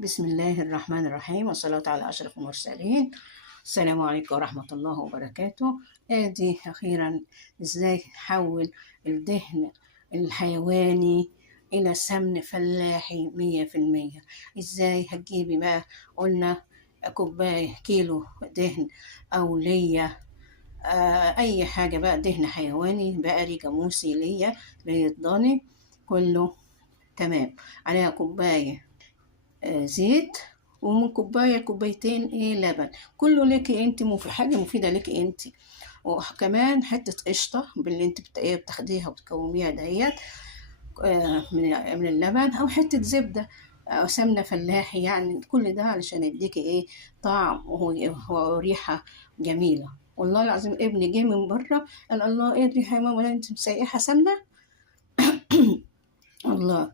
بسم الله الرحمن الرحيم، والصلاة على أشرف المرسلين. السلام عليكم ورحمة الله وبركاته. آدي أخيرا إزاي نحول الدهن الحيواني إلى سمن فلاحي 100%. إزاي هتجيبي بقى؟ قلنا كوباية كيلو دهن أو ليا، أي حاجة بقى، دهن حيواني بقري جاموسي ليا ليا ضاني، كله تمام. عليها كوباية زيت، ومن كوباية كوبايتين لبن. كله ليكي انت، حاجة مفيدة ليكي انت. وكمان حتة قشطة باللي انت بتاخديها وتكوميها ديت، من اللبن، او حتة زبدة او سمنة فلاحي، يعني كل ده علشان يديكي طعم وريحة جميلة. والله العظيم ابني جه من بره قال: الله، ايه الريحة يا ماما؟ انت مسيحة سمنة؟ الله.